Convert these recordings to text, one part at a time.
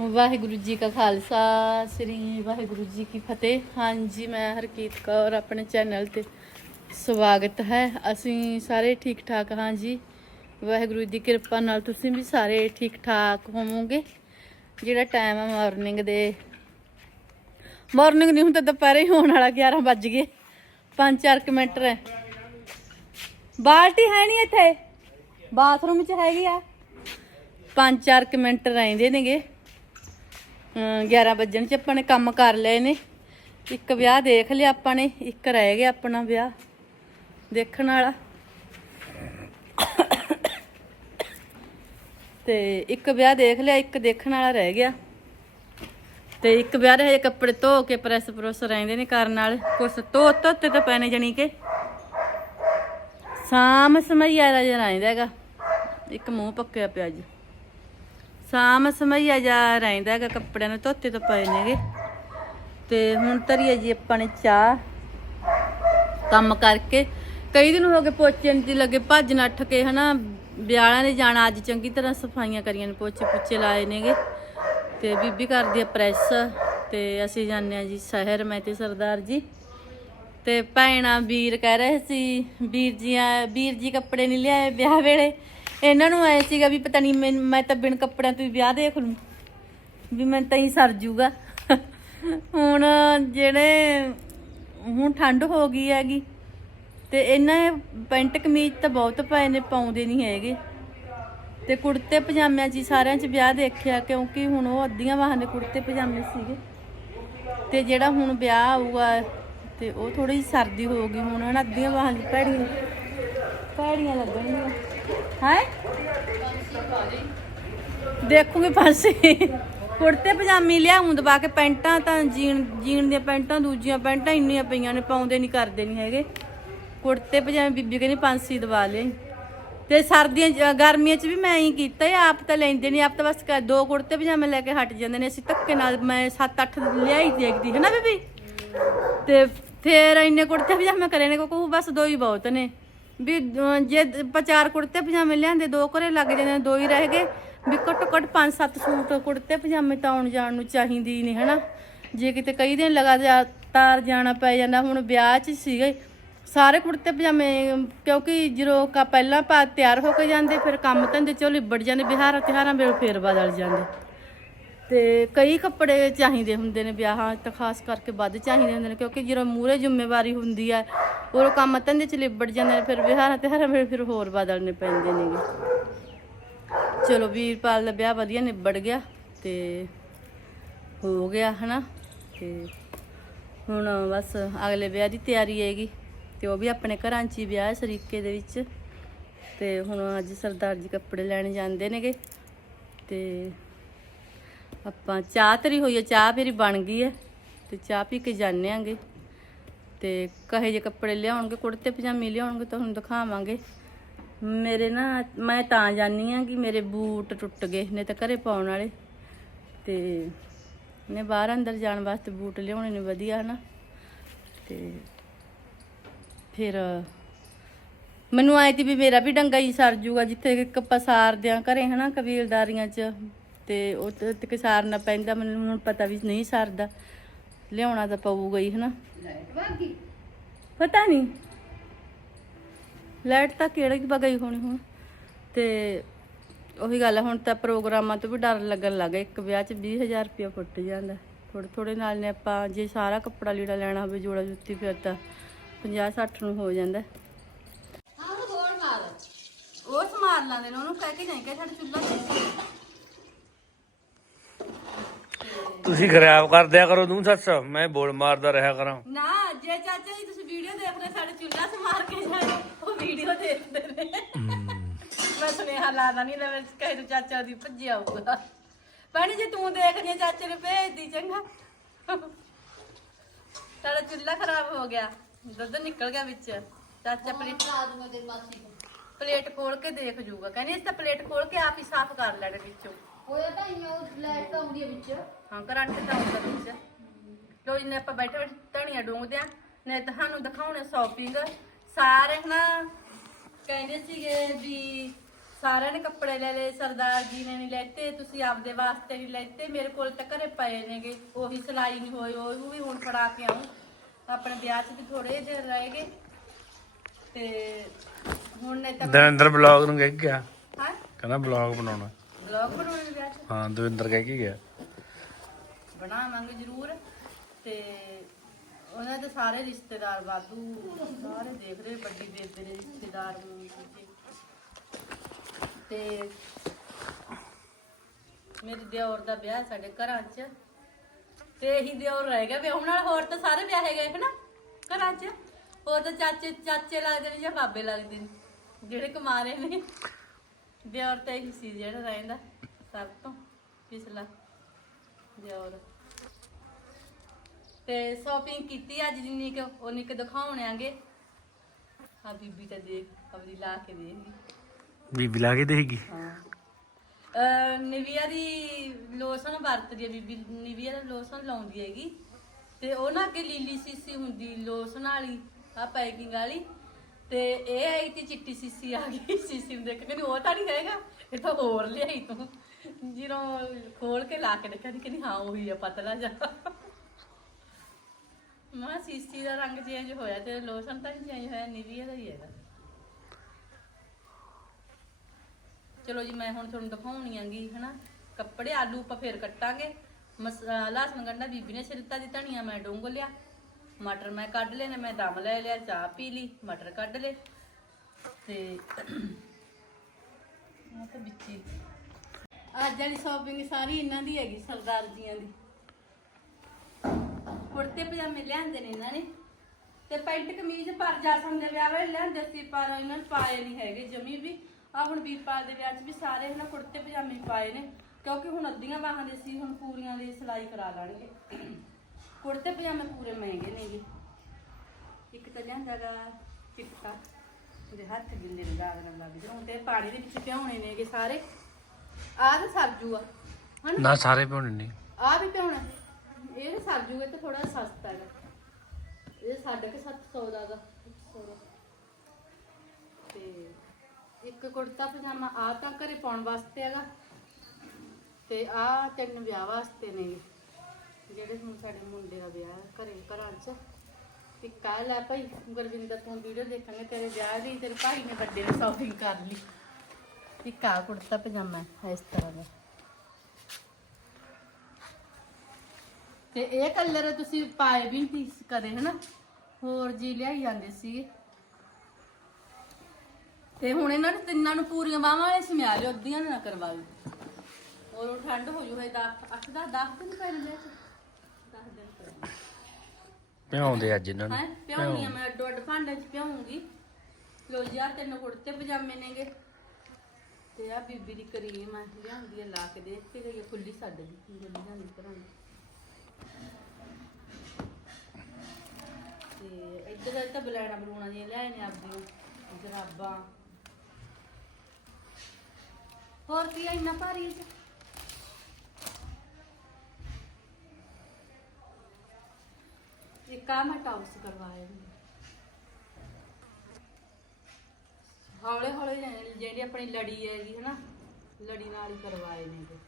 ਵਾਹਿਗੁਰੂ ਜੀ ਕਾ ਖਾਲਸਾ, ਸ੍ਰੀ ਵਾਹਿਗੁਰੂ ਜੀ ਕੀ ਫਤਿਹ। ਹਾਂਜੀ, ਮੈਂ ਹਰਕੀਤ ਕੌਰ, ਆਪਣੇ ਚੈਨਲ ਤੇ ਸਵਾਗਤ ਹੈ। ਅਸੀਂ ਸਾਰੇ ਠੀਕ ਠਾਕ ਹਾਂ ਜੀ। ਵਾਹਿਗੁਰੂ ਦੀ ਕਿਰਪਾ ਨਾਲ ਤੁਸੀਂ ਵੀ ਸਾਰੇ ਠੀਕ ਠਾਕ ਹੋਵੋਗੇ। ਜਿਹੜਾ ਟਾਈਮ ਆ ਮਾਰਨਿੰਗ ਦੇ। ਮਾਰਨਿੰਗ ਨਹੀਂ ਹੁਣ ਤਾਂ ਦੁਪਹਿਰੇ ਹੀ ਹੋਣ ਵਾਲਾ 11 ਵੱਜ ਗਏ। 5-4 ਮਿੰਟ ਰਹਿ। ਬਾਲਟੀ ਹੈ ਨਹੀਂ ਇੱਥੇ? ਬਾਥਰੂਮ 'ਚ ਹੈਗੀ ਆ। 5-4 ਮਿੰਟ ਰਹਿੰਦੇ ਨੇਗੇ। 11 ਵਜਣ 'ਚ ਆਪਾਂ ਨੇ ਕੰਮ ਕਰ ਲਏ ਨੇ। ਇੱਕ ਵਿਆਹ ਦੇਖ ਲਿਆ ਆਪਾਂ ਨੇ, ਇੱਕ ਰਹਿ ਗਿਆ ਆਪਣਾ ਵਿਆਹ, ਦੇਖਣ ਵਾਲਾ। ਤੇ ਇੱਕ ਵਿਆਹ ਦੇਖ ਲਿਆ, ਇੱਕ ਦੇਖਣ ਵਾਲਾ ਰਹਿ ਗਿਆ। ਤੇ ਇੱਕ ਵਿਆਹ ਦੇ ਹਜੇ ਕੱਪੜੇ ਧੋ ਕੇ ਪ੍ਰੈਸ ਪ੍ਰੈਸ ਰਹਿੰਦੇ ਨੇ ਕਰਨ ਨਾਲ। ਕੁਛ ਧੋ ਧੋਤੇ ਤਾਂ ਪੈਣੇ ਜਣੀ ਕਿ। ਸਾਮ ਸਮਈਆ ਦਾ ਜਰਾ ਰਹਿੰਦਾ ਹੈਗਾ। ਇੱਕ ਮੂੰਹ ਪੱਕਿਆ ਪਿਆ ਜੀ ਸਾਮ ਸਮਈਆ ਜਾ ਰਹਿੰਦਾ ਹੈਗਾ ਕੱਪੜਿਆਂ ਨੂੰ, ਧੋਤੇ ਤੋਂ ਪਏ ਨੇਗੇ। ਤੇ ਹੁਣ ਧਰੀਏ ਜੀ ਆਪਾਂ ਨੇ ਚਾਹ, ਕੰਮ ਕਰਕੇ। ਕਈ ਦਿਨ ਹੋ ਗਏ ਪੋਚੇ ਨਹੀਂ ਲੱਗੇ, ਭੱਜ ਨੱਠ ਕੇ ਹਨਾ ਵਿਆਹਾਂ ਨੇ ਜਾਣਾ, ਅੱਜ ਚੰਗੀ ਤਰ੍ਹਾਂ ਸਫਾਈਆਂ ਕਰੀਆਂ ਨੇ ਪੋਚੇ ਪੁੱਚੇ ਲਾਏ ਨੇਗੇ। ਤੇ ਬੀਬੀ ਕਰਦੀ ਆ ਪ੍ਰੈਸ, ਤੇ ਅਸੀਂ ਜਾਂਦੇ ਆ ਜੀ ਸ਼ਹਿਰ, ਮੈਂ ਤੇ ਸਰਦਾਰ ਜੀ। ਤੇ ਭੈਣਾ ਵੀਰ ਕਹਿ ਰਹੇ ਸੀ, ਵੀਰ ਜੀ ਆ ਵੀਰ ਜੀ ਕੱਪੜੇ ਨਹੀਂ ਲਿਆਏ ਵਿਆਹ ਵੇਲੇ। ਇਹਨਾਂ ਨੂੰ ਐ ਸੀਗਾ ਵੀ ਪਤਾ ਨਹੀਂ ਮੈਂ ਮੈਂ ਤਾਂ ਬਿਨ ਕੱਪੜਿਆਂ ਤੋਂ ਹੀ ਵਿਆਹ ਦੇਖ ਲੂੰ, ਵੀ ਮੈਂ ਤਾਂ ਹੀ ਸਰ ਜੂਗਾ। ਹੁਣ ਜਿਹੜੇ, ਹੁਣ ਠੰਡ ਹੋ ਗਈ ਹੈਗੀ, ਤੇ ਇਹਨਾਂ ਪੈਂਟ ਕਮੀਜ਼ ਤਾਂ ਬਹੁਤ ਪਏ ਨੇ, ਪਾਉਂਦੇ ਨਹੀਂ ਹੈਗੇ। ਤੇ ਕੁੜਤੇ ਪਜਾਮਿਆਂ 'ਚ ਹੀ ਸਾਰਿਆਂ 'ਚ ਵਿਆਹ ਦੇਖਿਆ, ਕਿਉਂਕਿ ਹੁਣ ਉਹ ਅੱਧੀਆਂ ਬਾਹਾਂ ਦੇ ਕੁੜਤੇ ਪਜਾਮੇ ਸੀਗੇ। ਤੇ ਜਿਹੜਾ ਹੁਣ ਵਿਆਹ ਆਊਗਾ, ਤੇ ਉਹ ਥੋੜੀ ਜਿਹੀ ਸਰਦੀ ਹੋ ਗਈ, ਹੁਣ ਹਨਾ ਅੱਧੀਆਂ ਬਾਹਾਂ 'ਚ ਭੈੜੀ ਭੈੜੀਆਂ ਲੱਗਣਗੀਆਂ। ਹੈ? ਦੇਖੂਗੇ ਪਾਸੇ ਕੁੜਤੇ ਪਜਾਮੇ ਲਿਆਉਂ ਦਬਾ ਕੇ ਪੈਂਟਾਂ ਤਾਂ ਜੀਨ ਜੀਨ ਦੀਆਂ ਪੈਂਟਾਂ, ਦੂਜੀਆਂ ਪੈਂਟਾਂ ਇੰਨੀਆਂ ਪਈਆਂ ਨੇ, ਪਾਉਂਦੇ ਨਹੀਂ ਕਰਦੇ ਨਹੀਂ ਹੈਗੇ। ਕੁੜਤੇ ਪਜਾਮੇ ਬੀਬੀ ਕਹਿੰਦੀ ਪੰਜ ਦਵਾ ਲਿਆ ਤੇ ਸਰਦੀਆਂ 'ਚ, ਗਰਮੀਆਂ 'ਚ ਵੀ ਮੈਂ ਹੀ ਕੀਤਾ, ਇਹ ਆਪ ਤਾਂ ਲੈਂਦੇ ਨਹੀਂ ਆਪ ਤਾਂ ਬਸ ਦੋ ਕੁੜਤੇ ਪਜਾਮੇ ਲੈ ਕੇ ਹਟ ਜਾਂਦੇ ਨੇ। ਅਸੀਂ ਧੱਕੇ ਨਾਲ, ਮੈਂ 7-8 ਲਿਆਈ ਦੇਖਦੀ ਹੈ ਨਾ ਬੀਬੀ? ਤੇ ਫੇਰ ਇੰਨੇ ਕੁੜਤੇ ਪਜਾਮੇ ਕਰੇ ਨੇ ਕੋ ਬਸ ਦੋ ਹੀ ਬਹੁਤ ਨੇ। ਵੀ ਜੇ ਚਾਰ ਕੁੜਤੇ ਪਜਾਮੇ ਲਿਆਂਦੇ, ਦੋ ਘਰੇ ਲੱਗ ਜਾਂਦੇ ਨੇ, ਦੋ ਹੀ ਰਹਿ ਗਏ। ਵੀ ਘੱਟੋ ਘੱਟ 5-7 ਸੂਟ ਕੁੜਤੇ ਪਜਾਮੇ ਤਾਂ ਆਉਣ ਜਾਣ ਨੂੰ ਚਾਹੀਦੀ ਨਹੀਂ ਹਨਾ? ਜੇ ਕਿਤੇ ਕਈ ਦਿਨ ਲਗਾਤਾਰ ਜਾਣਾ ਪੈ ਜਾਂਦਾ, ਹੁਣ ਵਿਆਹ 'ਚ ਸੀਗੇ, ਸਾਰੇ ਕੁੜਤੇ ਪਜਾਮੇ, ਕਿਉਂਕਿ ਜਦੋਂ ਕਾ ਪਹਿਲਾਂ ਪਾ ਤਿਆਰ ਹੋ ਕੇ ਜਾਂਦੇ, ਫਿਰ ਕੰਮ ਧੰਦੇ ਚੋਂ ਲਿਬੜ ਜਾਂਦੇ ਬਿਹਾਰਾਂ ਤਿਹਾਰਾਂ ਵੇਲੇ ਫੇਰ ਬਦਲ ਜਾਂਦੇ। ਤੇ ਕਈ ਕੱਪੜੇ ਚਾਹੀਦੇ ਹੁੰਦੇ ਨੇ ਵਿਆਹਾਂ 'ਚ ਤਾਂ ਖਾਸ ਕਰਕੇ ਵੱਧ ਚਾਹੀਦੇ ਹੁੰਦੇ ਨੇ, ਕਿਉਂਕਿ ਜਦੋਂ ਮੂਰੇ ਜ਼ਿੰਮੇਵਾਰੀ ਹੁੰਦੀ ਹੈ, ਉਹ ਕੰਮ ਧੰਦੇ 'ਚ ਲਿਬੜ ਜਾਂਦੇ ਨੇ, ਫਿਰ ਵਿਹਾਰਾਂ ਤਿਹਾਰਾਂ ਵੇਲੇ ਫਿਰ ਹੋਰ ਬਦਲਨੇ ਪੈਂਦੇ ਨੇਗੇ ਚਲੋ ਵੀਰਪਾਲ ਦਾ ਵਿਆਹ ਵਧੀਆ ਨਿਬੜ ਗਿਆ ਤੇ ਹੋ ਗਿਆ, ਹਨਾ? ਤੇ ਹੁਣ ਬਸ ਅਗਲੇ ਵਿਆਹ ਦੀ ਤਿਆਰੀ ਹੈਗੀ, ਤੇ ਉਹ ਵੀ ਆਪਣੇ ਘਰਾਂ 'ਚ ਹੀ ਵਿਆਹ ਹੈ ਸਰੀਕੇ ਦੇ ਵਿੱਚ। ਤੇ ਹੁਣ ਅੱਜ ਸਰਦਾਰ ਜੀ ਕੱਪੜੇ ਲੈਣ ਜਾਂਦੇ ਨੇਗੇ, ਤੇ ਆਪਾਂ ਚਾਹ ਤੇਰੀ ਹੋਈ ਹੈ ਚਾਹ ਮੇਰੀ ਬਣ ਗਈ ਹੈ ਤੇ ਚਾਹ ਪੀ ਕੇ ਜਾਣੇ ਆਂਗੇ। ਤੇ ਕਹੇ ਜੇ ਕੱਪੜੇ ਲਿਆਉਣਗੇ, ਕੁੜਤੇ, ਪਜਾਮੇ ਲਿਆਉਣਗੇ ਤਾਂ ਹੁਣ ਦਿਖਾਵਾਂਗੇ। ਮੇਰੇ ਨਾ, ਮੈਂ ਤਾਂ ਜਾਣੀ ਆ ਕਿ ਮੇਰੇ ਬੂਟ ਟੁੱਟ ਗਏ ਨੇ ਤਾਂ ਘਰੇ ਪਾਉਣ ਵਾਲੇ। ਤੇ ਨੇ ਬਾਹਰ ਅੰਦਰ ਜਾਣ ਵਾਸਤੇ ਬੂਟ ਲਿਆਉਣੇ ਨੇ ਵਧੀਆ ਹਨਾ। ਤੇ ਫਿਰ ਮੈਨੂੰ ਆਏ ਤੀ ਵੀ ਮੇਰਾ ਵੀ ਡੰਗਾ ਹੀ ਸਰ ਜੂਗਾ, ਜਿੱਥੇ ਇੱਕ ਪਸਾਰ ਦਿਆਂ ਘਰੇ ਹਨਾ ਕਬੀਲਦਾਰੀਆਂ 'ਚ। ਤੇ ਉਹ ਤੇ ਤੇ ਕਿਸਾਰਨਾ ਪੈਂਦਾ ਮੈਨੂੰ ਹੁਣ ਪਤਾ ਵੀ ਨਹੀਂ ਸਰਦਾ। ਲਿਆਉਣਾ ਤਾਂ ਪਊਗਾ ਹੀ ਹਨਾ? ਪਤਾ ਨਹੀਂ। ਲਾਈਟ ਤਾਂ ਕਿਹੜੇ ਕੀ ਬਗਈ ਹੋਣੀ ਹੁਣ? ਤੇ ਉਹੀ ਗੱਲ ਹੁਣ ਤਾਂ ਪ੍ਰੋਗਰਾਮਾਂ ਤੋਂ ਵੀ ਡਰ ਲੱਗਣ ਲੱਗਾ ਇੱਕ ਵਿਆਹ 'ਚ 20000 ਰੁਪਇਆ ਫੁੱਟ ਜਾਂਦਾ। ਥੋੜੇ ਥੋੜੇ ਨਾਲ ਨੇ ਆਪਾਂ ਜੇ ਸਾਰਾ ਕੱਪੜਾ ਲੀੜਾ ਲੈਣਾ ਹੋਵੇ ਜੋੜਾ ਜੁੱਤੀ ਫਿਰ ਤਾਂ 50 60 ਨੂੰ ਹੋ ਜਾਂਦਾ। ਉਹ ਸਮਾਰ ਲਾਂਦੇ ਨੇ ਉਹਨੂੰ ਕਹਿ ਕੇ ਜਾਈ ਕਿ ਸਾਡਾ ਚੁੱਲ੍ਹਾ ਤੁਸੀਂ ਖਰਾਬ ਕਰ ਦਿਆ ਕਰੋ ਤੂੰ ਸੱਸ ਮੈਂ ਬੋਲ ਮਾਰਦਾ ਰਿਹਾ ਕਰਾਂ। ਨਾ ਜੇ ਚਾਚਾ ਜੀ ਤੁਸੀਂ ਵੀਡੀਓ ਦੇਖਦੇ ਸਾਡੇ ਚੁੱਲ੍ਹਾ ਸਮਾਰ ਕੇ ਜਾਓ ਉਹ ਵੀਡੀਓ ਦੇਖਦੇ ਨੇ। ਮੈਂ ਸੁਨੇਹਾ ਲਾਦਾ ਨਹੀਂ ਲੈ ਵਿੱਚ ਕਹੇ ਤੂੰ ਚਾਚਾ ਦੀ ਭੱਜਿਆ ਆਊਗਾ ਭੈਣ ਜੇ ਤੂੰ ਦੇਖਦੀ ਆ ਚਾਚੇ ਨੂੰ ਭੇਜਦੀ ਚੰਗਾ। ਸਾਡਾ ਚੁੱਲ੍ਹਾ ਖਰਾਬ ਹੋ ਗਿਆ ਦੁੱਧ ਨਿਕਲ ਗਿਆ ਵਿੱਚ। ਚਾਚਾ ਪਲੇਟ ਪਲੇਟ ਖੋਲ ਕੇ ਦੇਖ ਜੂਗਾ। ਕਹਿੰਦੇ ਇਸ ਤਾਂ ਪਲੇਟ ਖੋਲ ਕੇ ਆਪ ਹੀ ਸਾਫ਼ ਕਰ ਲੈਣਾ ਵਿੱਚੋਂ। ਹੋਇਆ ਤਾਂ ਇਹ ਲਾਈਟ ਤਾਂ ਆਉਂਦੀ ਹੈ ਵਿੱਚ। ਹਾਂ ਕਰੰਟ ਤਾਂ ਆਉਂਦਾ ਵਿੱਚ। ਲੋ ਜਿੰਨੇ ਆਪਾਂ ਬੈਠੇ ਬੈਠੇ ਧਣੀਆਂ ਡੂੰਗਦੇ ਆ ਨੇ ਤੁਹਾਨੂੰ ਦਿਖਾਉਣੇ ਸ਼ਾਪਿੰਗ ਸਾਰੇ ਨਾ ਕਹਿੰਦੇ ਸੀਗੇ ਵੀ ਸਾਰਿਆਂ ਨੇ ਕੱਪੜੇ ਲੈ ਲਏ ਸਰਦਾਰ ਜੀ ਨੇ ਨਹੀਂ ਲੈਤੇ ਤੁਸੀਂ ਆਪਦੇ ਵਾਸਤੇ ਨਹੀਂ ਲੈਤੇ ਮੇਰੇ ਕੋਲ ਤਾਂ ਘਰੇ ਪਏ ਨੇਗੇ। ਉਹੀ ਸਿਲਾਈ ਨਹੀਂ ਹੋਈ ਉਹ ਵੀ ਹੁਣ ਫੜਾ ਕੇ ਆਉਂ ਆਪਣੇ ਵਿਆਹ 'ਚ ਵੀ ਥੋੜੇ ਜਿਹੇ ਰਹਿ ਗਏ। ਤੇ ਹੁਣ ਨੇ ਤਾਂ ਦਵਿੰਦਰ ਬਲੌਗ ਨੂੰ ਕਹਿ ਕੇ ਗਿਆ। ਹਾਂ? ਕਹਿੰਦਾ ਬਲੌਗ ਬਣਾਉਣਾ। ਬਲੌਗ ਬਣਾਉਣੇ ਵਿਆਹ 'ਚ? ਹਾਂ ਦਵਿੰਦਰ ਕਹਿ ਕੇ ਗਿਆ। ਬਣਾਵਾਂਗੇ ਜ਼ਰੂਰ। ਤੇ ਉਹਨਾਂ ਦੇ ਸਾਰੇ ਰਿਸ਼ਤੇਦਾਰ ਵਾਧੂ ਸਾਰੇ ਦੇਖ ਰਹੇ ਵੱਡੀ ਬੇਬੇ ਦੇ ਰਿਸ਼ਤੇਦਾਰ ਦੂਜੇ। ਤੇ ਮੇਰੇ ਦਿਓਰ ਦਾ ਵਿਆਹ ਸਾਡੇ ਘਰਾਂ 'ਚ। ਤੇ ਇਹੀ ਦਿਓਰ ਰਹਿ ਗਿਆ। ਵਿਆਹ ਨਾਲ ਹੋਰ ਤਾਂ ਸਾਰੇ ਵਿਆਹੇ ਗਏ ਹਨਾ ਘਰਾਂ 'ਚ? ਹੋਰ ਤਾਂ ਚਾਚੇ ਚਾਚੇ ਲੱਗਦੇ ਨੇ ਜਾਂ ਬਾਬੇ ਲੱਗਦੇ ਨੇ? ਜਿਹੜੇ ਕੁਮਾਰੇ ਨੇ ਦਿਓਰ ਤਾਂ ਇਹੀ ਸੀ ਜਿਹੜਾ ਰਹਿੰਦਾ ਸਭ ਤੋਂ ਪਿਛਲਾ ਦਿਓਰ ਤੇ ਸ਼ਾਪਿੰਗ ਕੀਤੀ ਅੱਜ ਜਿੰਨੀ ਕਿ ਉਨੀ ਕਿ ਦਿਖਾਉਣ ਆਂਗੇ। ਆ ਬੀਬੀ ਤਾਂ ਦੇਖ ਅਵਲੀ ਲਾ ਕੇ ਦੇਗੀ ਬੀਬੀ ਲਾ ਕੇ ਦੇਗੀ? ਹਾਂ। ਨਿਵੀਆ ਦੀ ਲੋਸ਼ਨ ਵਰਤਦੀ ਹੈ ਬੀਬੀ ਨਿਵੀਆ ਦਾ ਲੋਸ਼ਨ ਲਾਉਂਦੀ ਹੈਗੀ। ਤੇ ਉਹ ਨਾ ਅੱਗੇ ਲੀਲੀ ਸੀਸੀ ਹੁੰਦੀ ਲੋਸ਼ਨ ਵਾਲੀ ਆ ਪੈਕਿੰਗ ਵਾਲੀ। ਤੇ ਇਹ ਆਈ ਤੀ ਚਿੱਟੀ ਸੀਸੀ ਆ ਗਈ, ਸੀਸੀ ਨੂੰ ਦੇਖ ਕੇ ਕਹਿੰਦੀ ਉਹ ਤਾਂ ਨਹੀਂ ਹੈਗਾ, ਇਹ ਤਾਂ ਹੋਰ ਲਿਆਈ ਤੂੰ। ਜਦੋਂ ਖੋਲ ਕੇ ਲਾ ਕੇ ਦੇਖਿਆ ਕਿ ਹਾਂ, ਉਹੀ ਆ, ਪਤਲਾ ਜਾ ਮਾ ਸੀਸੀ ਦਾ ਰੰਗ ਚੇਂਜ ਹੋਇਆ ਤੇ ਲੋਸ਼ਨ ਤਾਂ ਨਹੀਂ ਚੇਂਜ ਹੋਇਆ ਨਿਵੀਆ ਦਾ ਹੀ ਹੈਗਾ। ਚਲੋ ਜੀ, ਮੈਂ ਹੁਣ ਤੁਹਾਨੂੰ ਦਿਖਾਉਣੀ ਆਂਗੀ, ਹਨਾ। ਕੱਪੜੇ ਆਲੂ ਆਪਾਂ ਫੇਰ ਕੱਟਾਂਗੇ। ਮਸਾਲਾ ਸੰਗੰਡਾ ਬੀਬੀ ਨੇ ਛਿਲਤਾ ਦੀ ਧਨੀਆ ਮੈਂ ਡੋਂਗ ਲਿਆ। ਮਟਰ ਮੈਂ ਕੱਢ ਲਏ ਨੇ, ਮੈਂ ਦਮ ਲੈ ਲਿਆ, ਚਾਹ ਪੀ ਲਈ, ਮਟਰ ਕੱਢ ਲਏ। ਤੇ ਉਹ ਤਾਂ ਵਿੱਚੀ ਅੱਜ ਵਾਲੀ ਸ਼ਾਪਿੰਗ ਸਾਰੀ ਇਹਨਾਂ ਦੀ ਹੈਗੀ, ਸਰਦਾਰ ਜੀਆਂ ਦੀ। ਕੁੜਤੇ ਪਜਾਮੇ ਲਿਆਂਦੇ ਨੇ ਇਹਨਾਂ ਨੇ। ਤੇ ਪੈਂਟ ਕਮੀਜ਼ ਪਰ ਜਾਸਨ ਦੇ ਵਿਆਹ ਵੇਲੇ ਲਿਆਂਦੇ ਸੀ, ਪਰ ਇਹਨਾਂ ਨੇ ਪਾਏ ਨਹੀਂ ਹੈਗੇ ਜਮੀ ਵੀ। ਆ ਹੁਣ ਵੀਰਪਾਲ ਦੇ ਵਿਆਹ 'ਚ ਵੀ ਸਾਰੇ ਇਹਨਾਂ ਕੁੜਤੇ ਪਜਾਮੇ ਪਾਏ ਨੇ, ਕਿਉਂਕਿ ਹੁਣ ਅੱਧੀਆਂ ਬਾਹਾਂ ਦੇ ਸੀ, ਹੁਣ ਪੂਰੀਆਂ ਦੀ ਸਿਲਾਈ ਕਰਾ ਲੈਣਗੇ। ਕੁੜਤੇ ਪਜਾਮੇ ਪੂਰੇ ਮਹਿੰਗੇ ਨੇਗੇ। ਇੱਕ ਤਾਂ ਲਿਆਂਦਾਗਾ ਚਿੱਟਾ ਉਹਦੇ ਹੱਥ ਗਿੱਲੇ ਨੂੰ ਦਾਗ ਨਾਲ ਲੱਗ ਜਾਣ। ਤੇ ਪਾਣੀ ਦੇ ਵਿੱਚ ਭਿਉਣੇ ਨੇਗੇ ਸਾਰੇ। ਆਹ ਤਾਂ ਸਬਜੂ ਆ ਹਨਾ? ਨਾ ਸਾਰੇ ਪਾਉਣੇ ਨਹੀਂ ਆ ਵੀ ਪਿਆਉਣਾ ਇਹ ਸਰਜੂ ਇਹ ਤਾਂ ਥੋੜਾ ਸਸਤਾ ਹੈਗਾ। ਇਹ ਸਾਢੇ ਕੁ ਸੱਤ ਸੌ ਦਾ ਗਾ। 100 ਦਾ। ਤੇ ਇੱਕ ਕੁੜਤਾ ਪਜਾਮਾ ਆ ਤਾਂ ਘਰੇ ਪਾਉਣ ਵਾਸਤੇ ਹੈਗਾ। ਤੇ ਆ ਤਿੰਨ ਵਿਆਹ ਵਾਸਤੇ ਨੇ ਜਿਹੜੇ ਹੁਣ ਸਾਡੇ ਮੁੰਡੇ ਦਾ ਵਿਆਹ ਹੈ ਘਰੇ, ਘਰਾਂ 'ਚ। ਇੱਕ ਆ ਭਾਈ, ਗੁਰਵਿੰਦਰ ਤੋਂ ਵੀਡੀਓ ਦੇਖਾਂਗੇ ਤੇਰੇ ਵਿਆਹ ਦੀ, ਤੇਰੇ ਭਾਈ ਨੇ ਵੱਡੇ ਨੇ ਸ਼ਾਪਿੰਗ ਕਰ ਲਈ। ਇੱਕ ਆ ਕੁੜਤਾ ਪਜਾਮਾ ਹੈ ਇਸ ਤਰ੍ਹਾਂ ਦਾ। ਤੇ ਇਹ ਕਲਰ ਤੁਸੀਂ ਪਾਏ ਵੀ ਨਹੀਂ ਕਦੇ, ਹਨਾ? ਹੋਰ ਜੀ ਲਿਆਈ ਜਾਂਦੇ ਸੀ ਤੇ ਹੁਣ ਇਹਨਾਂ ਨੂੰ ਤਿੰਨਾਂ ਨੂੰ ਪੂਰੀਆਂ ਬਾਹਾਂ ਵਾਲੇ ਸਮਿਆ ਲਿਓ ਅੱਧੀਆਂ ਨੂੰ ਨਾ ਕਰਵਾਓ ਹੋਰ ਠੰਡ ਹੋ ਜੂ ਹੈ 10 8 ਦਾ 10 ਦਿਨ ਪੈ ਜਾਂਦੇ 10 ਦਿਨ ਪੈ ਪਿਆਉਂਦੇ ਅੱਜ ਇਹਨਾਂ ਹੈ ਪਿਆਉਣੀ ਆ ਮੈਂ ਅੱਡੋ ਅੱਡ ਭਾਂਡੇ ਚ ਪਿਆਉਂਗੀ ਲੋ ਜੀ ਆ ਕੁੜਤੇ ਪਜਾਮੇ ਨੇਗੇ। ਤੇ ਆ ਬੀਬੀ ਦੀ ਕਰੀਮ ਆ ਲਿਆਉਂਦੀ ਆ ਲਾ ਕੇ ਦੇਖ ਕੇ ਗਈ ਆ, ਖੁੱਲੀ ਸਾਡੇ ਦੀ ਜਿਹੜੀ ਜਾਂਦੀ ਘਰਾਂ ਦੀ ਤੇ ਇੱਧਰ ਤਾਂ ਬਲੈਣਾ ਬਲੂਣਾ ਦੀਆਂ ਲਿਆਏ ਨੇ ਆਪਦੀਆਂ ਜਰਾਬਾਂ। ਹੋਰ ਕੀ ਆ ਇੰਨਾ ਭਾਰੀ 'ਚ? ਇੱਕ ਆ ਮੈਂ ਟਾਉਸ ਕਰਵਾਏ ਨੇ। ਹੌਲੇ ਹੌਲੇ ਜਿਹੜੀ ਆਪਣੀ ਲੜੀ ਹੈਗੀ ਹਨਾ, ਲੜੀ ਨਾਲ ਹੀ ਕਰਵਾਏ ਨੇ ਗੇ।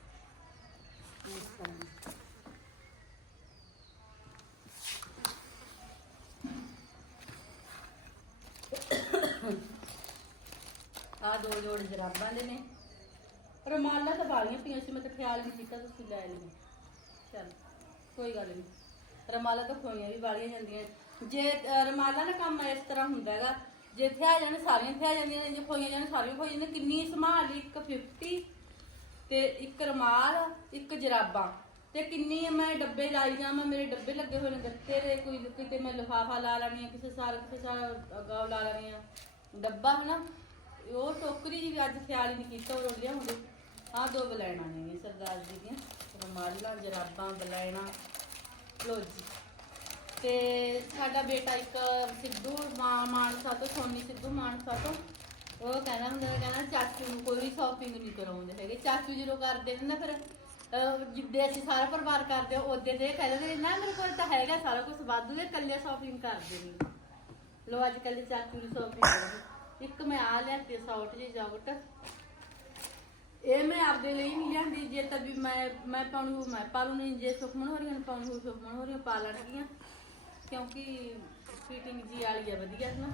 ਇਸ ਤਰ੍ਹਾਂ ਆ ਦੋ ਜੋੜ ਜਰਾਬਾਂ ਦੇ ਨੇ। ਰਮਾਲਾ ਤਾਂ ਵਾਲੀਆਂ ਪਈਆਂ ਸੀ, ਮੈਂ ਤਾਂ ਖਿਆਲ ਨਹੀਂ ਕੀਤਾ ਤੁਸੀਂ ਲੈ ਲਈਆਂ। ਚਲ, ਕੋਈ ਗੱਲ ਨਹੀਂ ਰਮਾਲਾ ਤਾਂ ਖੋਈਆਂ ਵੀ ਵਾਲੀਆਂ ਜਾਂਦੀਆਂ। ਜੇ ਅ, ਰਮਾਲਾ ਦਾ ਕੰਮ ਇਸ ਤਰ੍ਹਾਂ ਹੁੰਦਾ ਹੈਗਾ ਜੇ ਥਿਆ ਆ ਜਾਣ ਸਾਰੀਆਂ ਇੱਥੇ ਜਾਂਦੀਆਂ ਨੇ ਜੇ ਖੋਈਆਂ ਜਾਣ ਸਾਰੀਆਂ ਖੋਈ ਜਾਂਦੀਆਂ ਕਿੰਨੀ ਸੰਭਾਲ ਇੱਕ 50 ਤੇ ਇੱਕ ਰਮਾਲ ਇੱਕ ਜਰਾਬਾਂ। ਤੇ ਕਿੰਨੀ ਮੈਂ ਡੱਬੇ ਲਾਈ ਜਾਵਾਂ ਮੇਰੇ ਡੱਬੇ ਲੱਗੇ ਹੋਏ ਨੇ ਗੱਤੇ ਦੇ ਕੋਈ ਕਿਤੇ ਮੈਂ ਲਿਫਾਫਾ ਲਾ ਲੈਣੀ ਆ ਕਿਸੇ ਸਾਲ ਕਿਸੇ ਸਾਲ ਗਾਉ ਲਾ ਲੈਣੀ ਆ। ਡੱਬਾ ਹਨਾ ਉਹ ਟੋਕਰੀ ਵੀ ਅੱਜ ਖਿਆਲ ਹੀ ਨਹੀਂ ਕੀਤਾ ਉਹ ਰੋਲਿਆ ਹੁੰਦੇ ਆਹ ਦੋ ਬਲੈਣਾ ਨੇ ਸਰਦਾਰ ਜੀ ਦੀਆਂ। ਰਮਾਲਾਂ ਜਰਾਬਾਂ ਬਲੈਣਾ ਲੋ ਜੀ। ਤੇ ਸਾਡਾ ਬੇਟਾ ਇੱਕ ਸਿੱਧੂ ਮਾ- ਮਾਨਸਾ ਤੋਂ ਸੋਨੀ ਸਿੱਧੂ ਮਾਨਸਾ ਤੋਂ। ਉਹ ਕਹਿੰਦਾ ਹੁੰਦਾ ਸੀ, ਕਹਿੰਦਾ ਚਾਚੂ ਨੂੰ ਕੋਈ ਵੀ ਸ਼ਾਪਿੰਗ ਨਹੀਂ ਕਰਾਉਂਦੇ ਹੈਗੇ। ਚਾਚੂ ਜਦੋਂ ਕਰਦੇ ਨੇ ਨਾ ਫਿਰ ਅਹ, ਜਿੱਦੇ ਅਸੀਂ ਸਾਰਾ ਪਰਿਵਾਰ ਕਰਦੇ ਹਾਂ ਉਹਦੇ ਦੇ ਕਹਿੰਦੇ ਨੇ ਨਾ ਮੇਰੇ ਕੋਲ ਤਾਂ ਹੈਗਾ ਸਾਰਾ ਕੁਝ ਵਾਧੂ ਹੈ ਕੱਲੇ ਸ਼ਾਪਿੰਗ ਕਰਦੇ ਨੇ। ਲੋ ਅੱਜ ਕੱਲ੍ਹ ਚਾਚੂ ਨੂੰ ਸ਼ਾਪਿੰਗ ਕਰਦੇ ਇੱਕ ਮੈਂ ਆ ਲਿਆ ਤੇ ਸੌਟ ਜੀ ਜਾਵਟ ਇਹ ਮੈਂ ਆਪਦੇ ਲਈ ਨਹੀਂ ਲਿਆਂਦੀ, ਜੇ ਤਾਂ ਵੀ ਮੈਂ ਮੈਂ ਪਾਉਣੀ ਮੈਂ ਪਾ ਲੂ ਨਹੀਂ ਜੇ ਸੁਖਮਨ ਹੋਰੀਆਂ ਨੂੰ ਪਾਉਣੀ ਹੋਊ ਸੁਖਮਨ ਹੋਰੀਆਂ ਪਾ ਲੈਣਗੀਆਂ। ਕਿਉਂਕਿ ਫਿਟਿੰਗ ਜੀ ਵਾਲੀ ਹੈ ਵਧੀਆ ਨਾ।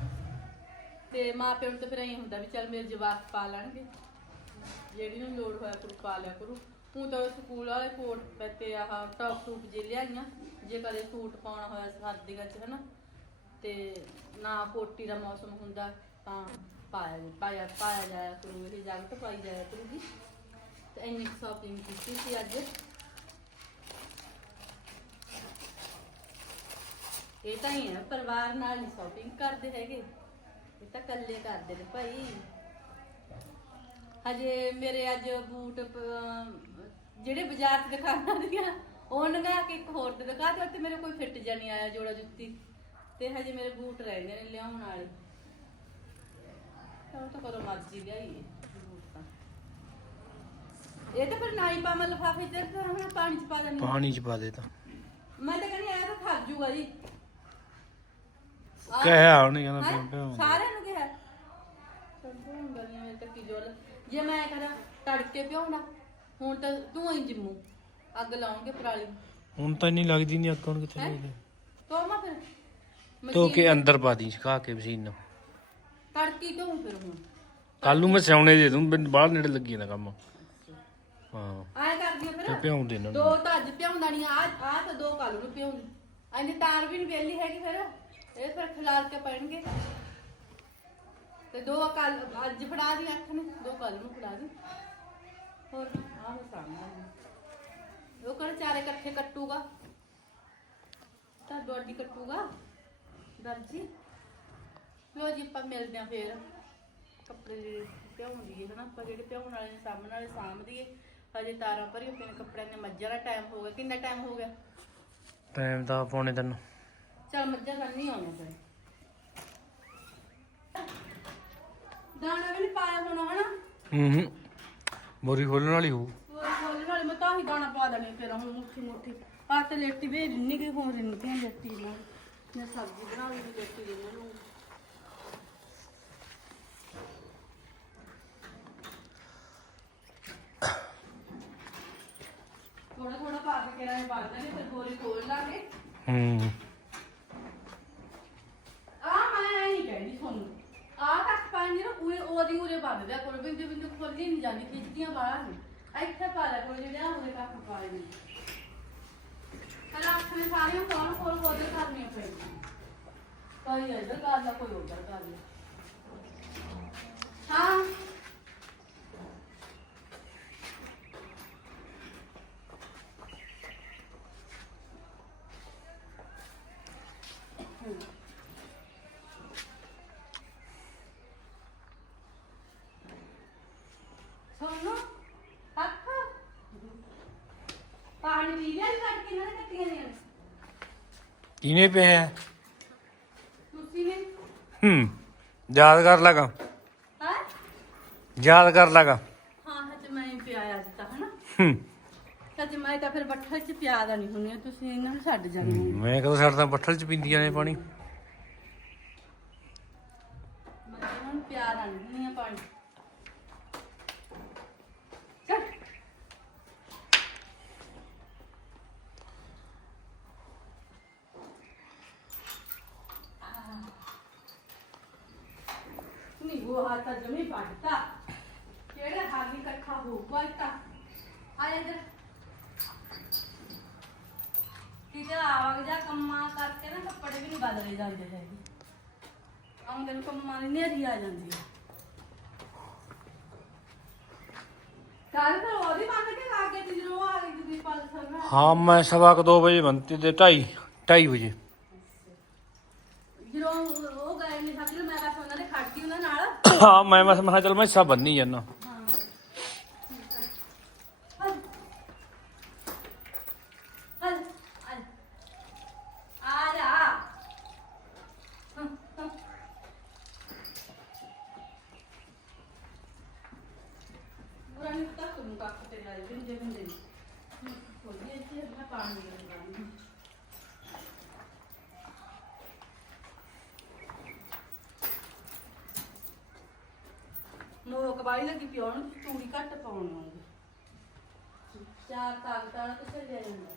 ਤੇ ਮਾਂ ਪਿਓ ਨੂੰ ਤਾਂ ਫਿਰ ਐਂ ਹੁੰਦਾ ਵੀ ਚੱਲ ਮੇਰੇ ਜਵਾਕ ਪਾ ਲੈਣਗੇ। ਜਿਹੜੀ ਨੂੰ ਲੋੜ ਹੋਇਆ ਕਰੂ, ਪਾ ਲਿਆ ਕਰੂ। ਹੁਣ ਤਾਂ ਸਕੂਲ ਵਾਲੇ ਕੋਟ ਤੇ ਆਹ ਟੌਪ ਟੂਪ ਜੇ ਲਿਆਈਆਂ, ਜੇ ਕਦੇ ਸੂਟ ਪਾਉਣਾ ਹੋਇਆ ਸਰਦੀਆਂ ਚ ਹਨਾ। ਤੇ ਨਾ ਕੋਟੀ ਦਾ ਮੌਸਮ ਹੁੰਦਾ, ਤਾਂ ਪਾਇਆ ਪਾਇਆ ਪਾਇਆ ਜਾਇਆ ਕਰੂ, ਇਹ ਜੈਕਟ ਪਾਈ ਜਾਇਆ ਕਰੂਗੀ। ਤੇ ਇੰਨੀ ਸ਼ਾਪਿੰਗ ਕੀਤੀ ਸੀ ਅੱਜ। ਇਹ ਤਾਂ ਹੀ ਹੈ, ਪਰਿਵਾਰ ਨਾਲ ਨਹੀਂ ਸ਼ਾਪਿੰਗ ਕਰਦੇ ਹੈਗੇ। ਇਹ ਤਾਂ ਇਕੱਲੇ ਕਰਦੇ ਨੇ ਭਾਈ। ਹਜੇ ਮੇਰੇ ਅੱਜ ਬੂਟ ਜਿਹੜੇ ਬਾਜ਼ਾਰ 'ਚ ਦਿਖਾਉਣਾ ਦੀਆਂ, ਉਹ ਨਗਾ ਕੇ ਇੱਕ ਹੋਰ ਦਿਖਾ ਦਿਓ, ਤੇ ਮੇਰੇ ਕੋਈ ਫਿੱਟ ਜਿਹਾ ਨਹੀਂ ਆਇਆ ਜੋੜਾ ਜੁੱਤੀ। ਤੇ ਹਜੇ ਮੇਰੇ ਬੂਟ ਰਹਿੰਦੇ ਨੇ ਲਿਆਉਣ ਵਾਲੇ। ਉਹ ਤਾਂ ਕਦੋਂ ਮਰਜ਼ੀ ਲਿਆਈਏ ਬੂਟ ਤਾਂ। ਇਹ ਤਾਂ ਫਿਰ ਨਾ ਹੀ ਪਾਵਾਂ ਲਫਾਫੇ ਤੇ ਤਾਂ ਹੁਣ ਪਾਣੀ ਚ ਪਾ ਦਿੰਦੀ ਪਾਣੀ ਚ ਪਾ ਦੇ ਤਾਂ। ਮੈਂ ਤਾਂ ਕਹਿੰਦੀ ਆਇਆ ਤਾਂ ਜੂਗਾ ਜੀ। ਆਹ- ਕਹਿਆ ਉਹਨੇ ਕਹਿੰਦਾ ਹੈਂ? ਸਾਰਿਆਂ ਨੂੰ ਕਿਹਾ। ਸੰਭੂਣ ਗਲੀਆਂ ਮੇਰੇ ਤੱਕ ਜੋਲ ਜੇ ਮੈਂ ਕਰਾਂ ਤੜਕੇ ਪਿਉਣਾ ਹੁਣ ਤਾਂ ਤੂੰ ਹੀ ਜਿੰਮੂ। ਅੱਗ ਲਾਉਣਗੇ ਪਰਾਲੀ। ਨੂੰ। ਹੁਣ ਤਾਂ ਇੰਨੀ ਲੱਗਦੀ ਨਹੀਂ ਅੱਗ ਹੁਣ ਕਿੱਥੇ ਹੈਂ? ਲੱਗਦੀ? ਤੋ ਮਾ ਫਿਰ ਤੋ ਮਸ਼ੀਨ- ਕੇ ਅੰਦਰ ਪਾ ਦੀ ਸੁਕਾ ਕੇ ਮਸ਼ੀਨ ਨੂੰ। ਫਿਰ ਹੁਣ? ਕੱਲ ਨੂੰ ਮੈਂ ਸਿਆਉਣੇ ਦੇ ਦੂੰ ਮੈਨੂੰ ਬਾਹਰ ਨੇੜੇ ਲੱਗੀ ਜਾਂਦਾ ਕੰਮ। ਹਾਂ। ਆਏ ਕਰਦੀ ਆ ਤੇ ਫਿਰ ਭਿਉਂ ਦੇ ਇਹਨਾਂ ਨੂੰ ਦੋ ਤਾਂ ਅੱਜ ਪਿਆਉਂਦਾ ਨਹੀਂ ਆ ਆ ਤਾਂ ਦੋ ਕੱਲ ਨੂੰ ਪਿਆਉਂਦੀ ਐਂਦੇ ਤਾਰ ਵੀ ਨਹੀਂ ਵੇਲੀ ਹੈਗੀ ਫਿਰ। ਇਹ ਫਿਰ ਖਿਲਾਰ ਕੇ ਪੈਣਗੇ। ਤੇ ਦੋ ਕੱਲ ਅੱਜ ਫੜਾ ਦੀ ਅੱਖ ਨੂੰ ਦੋ ਕੱਲ ਨੂੰ ਫੜਾ ਦੀ। ਹੋਰ ਆਹ ਮੈਂ ਸਾਹਮਣੇ ਉਹ ਕਰ ਚਾਰੇ ਇਕੱਠੇ ਕੱਟੂਗਾ? ਤਾਂ ਡੋਡੀ ਕੱਟੂਗਾ? ਦਰਜੀ? ਲੋ ਜੀ ਆਪਾਂ ਮਿਲਦੇ ਆ ਫੇਰ। ਕੱਪੜੇ ਜਿਹੜੇ ਪਿਉਣ ਦੀਏ ਹਨਾ ਆਪਾਂ ਜਿਹੜੇ ਪਿਉਣ ਵਾਲੇ ਨੇ ਸਾਹਮਣੇ ਵਾਲੇ ਸਾਂਭ ਦੀਏ। ਹਜੇ ਤਾਰਾਂ ਭਰੀ ਪਈਆਂ ਨੇ ਕੱਪੜਿਆਂ ਦੇ ਮੱਝਾਂ ਦਾ ਟਾਈਮ ਹੋ ਗਿਆ। ਕਿੰਨਾ ਟਾਈਮ ਹੋ ਗਿਆ? ਟਾਈਮ ਤਾਂ ਪੌਣੇ ਤੈਨੂੰ। ਚਲ ਮੱਝਾਂ ਤਾਂ ਨਹੀਂ ਆਉਣਾ ਫਿਰ ਦਾਣਾ ਵੀ ਨਹੀਂ ਪਾਇਆ ਹੋਣਾ ਹਨਾ? ਹੂੰ ਹੂੰ। ਬੋਰੀ ਖੋਲਣ ਵਾਲੀ ਹੋਊ। ਹੋਰ ਖੋਲ੍ਹਣ ਵਾਲੇ ਮੈਂ ਤਾਂ ਹੀ ਦਾਣਾ ਪਾ ਦੇਣੀ ਫਿਰ ਹੁਣ ਮੁੱਠੀ ਮੁੱਠੀ। ਆ ਤੇ ਲੇਟੀ ਵੇ ਰਿੰਨੀ ਕਿ ਹੋ ਰਿੰਨੀ ਕਿ ਲੇਟੀ ਨਾਲ ਮੈਂ ਸਬਜ਼ੀ ਬਣਾ ਲਈ ਲੇਟੀ ਦੇ ਨੂੰ ਥੋੜਾ ਕੇ ਕਿਹੜਾ ਪਾ ਦੇਣੇ ਫਿਰ ਗੋਲੀ ਖੋਲ ਲਾਂਗੇ। ਹੂੰ। ਆ ਮੈਂ ਨਹੀਂ ਕਹਿੰਦੀ ਤੁਹਾਨੂੰ। ਆ ਤੱਕ ਪਾਣੀ ਨਾ ਪੂਰੇ ਉਹਦੀ ਉਰੇ ਪਾ ਦਿਆ ਕੋਲ ਬਿੰਦੂ ਬਿੰਦੂ ਖੋਲੀ ਨਹੀਂ ਜਾਂਦੀ ਖਿੱਚਦੀਆਂ ਬਾਹਰ ਨਹੀਂ ਇੱਥੇ ਪਾ ਲਿਆ ਕੋਲ ਜਿਹੜਾ ਉਹਦੇ ਤੱਕ ਪਾ ਲਈ ਕਲ ਆਪਣੇ ਸਾਰੀਆਂ ਕੌਣ ਕੋਲ ਕੋਲ ਕਰਨੀਆਂ ਪੈਂਦੀਆਂ। ਕੋਈ ਇੱਧਰ ਕਰ ਲਾ ਕੋਈ ਉੱਧਰ ਕਰ ਲਾ। ਹਾਂ ਸੋਨੋ ਹੱਥ ਪਾਣੀ ਪੀ ਲਿਆ ਕੱਟ ਕੇ ਨਾ ਕੱਟੀਆਂ ਨੇ? ਕਿਨੇ ਪਿਆ ਹੈ? ਤੁਸੀਂ ਨੇ ਹੂੰ ਯਾਦ ਕਰ ਲਗਾ ਹਾਂ? ਯਾਦ ਕਰ ਲਗਾ ਹਾਂ ਹਜੇ ਮੈਂ ਹੀ ਪਿਆਇਆ ਅੱਜ ਤਾਂ ਹਨਾ? ਹੂੰ। ਸੱਚ ਮੈਂ ਤਾਂ ਫਿਰ ਬੱਠਲ ਚ ਪਿਆ ਦਾ ਨਹੀਂ ਹੁੰਨੀ ਤੁਸੀਂ ਇਹਨਾਂ ਨੂੰ ਛੱਡ ਜਾਂਦੇ ਹੋ ਮੈਂ ਕਦੋਂ ਛੱਡਦਾ ਬੱਠਲ ਚ ਪੀਂਦੀਆਂ ਨੇ ਪਾਣੀ। ਮੈਂ ਤਾਂ ਇਹਨਾਂ ਨੂੰ ਪਿਆ ਦਾ ਨਹੀਂ ਹੁੰਨੀ ਆ ਪਾਣੀ ਚੱਲ ਨਹੀਂ ਉਹ ਜਮੀ ਪੱਟਦਾ ਕਿਹੜਾ ਹਾਗੀ ਇਕੱਠਾ ਹੋ ਪੱਟਦਾ ਆ ਇਧਰ। ਕਿਤੇ ਆਵਾਗ ਜਾ ਕੰਮਾਂ ਕਰਕੇ ਨਾ ਕੱਪੜੇ ਵੀ ਨਹੀਂ ਬਦਲੇ ਜਾਂਦੇ ਹੈਗੇ। ਆਉਂਦੇ ਨੂੰ ਕੰਮਾਂ ਦੀ ਨੇਰੀ ਆ ਜਾਂਦੀ ਹੈ ਕੱਲ ਫਿਰ ਉਹਦੀ ਮੰਨ ਕੇ ਆ ਕੇ ਜਦੋਂ ਉਹ ਆ ਗਈ ਤੁਸੀਂ ਪਲਸਰ ਨਾਲ। ਹਾਂ, ਮੈਂ ਸਵਾ ਕੁ ਦੋ ਵਜੇ ਬੰਤੀ ਤੇ 2:30 2:30 ਵਜੇ ਜਦੋਂ ਉਹ ਉਹ ਗਏ ਨਹੀਂ ਸਕਦੀ ਮੈਂ ਕਹਾਂ ਉਹਨਾਂ ਦੇ ਖੜਦੀ ਉਹਨਾਂ ਨਾਲ ਹਾਂ ਮੈਂ ਬਸ ਮੈਂ ਕਿਹਾ ਚੱਲ ਮੈਂ ਹਿੱਸਾ ਬੰਨੀ ਜਾਨਾ। ਹਾਂ ਹਲ ਹਲ ਆ ਜਾ ਪੁਰਾਣੀ ਤੱਕ ਨੂੰ ਕੱਖ ਤੇ ਲਾਈ ਜਿੰਦੇ ਬਿੰਦੇ ਕੋਈ ਇੱਥੇ ਮੈਂ ਪਾਣੀ ਲਗਾਉਣੀ ਮੋਕ ਬਾਈ ਲੱਗੀ ਪਿਉਣ ਚੂੜੀ ਘੱਟ ਪਾਉਣੀ ਚਾਰ ਤਾਕਤਾਂ ਨਾਲ ਕੁਛ ਜਾਂਦਾ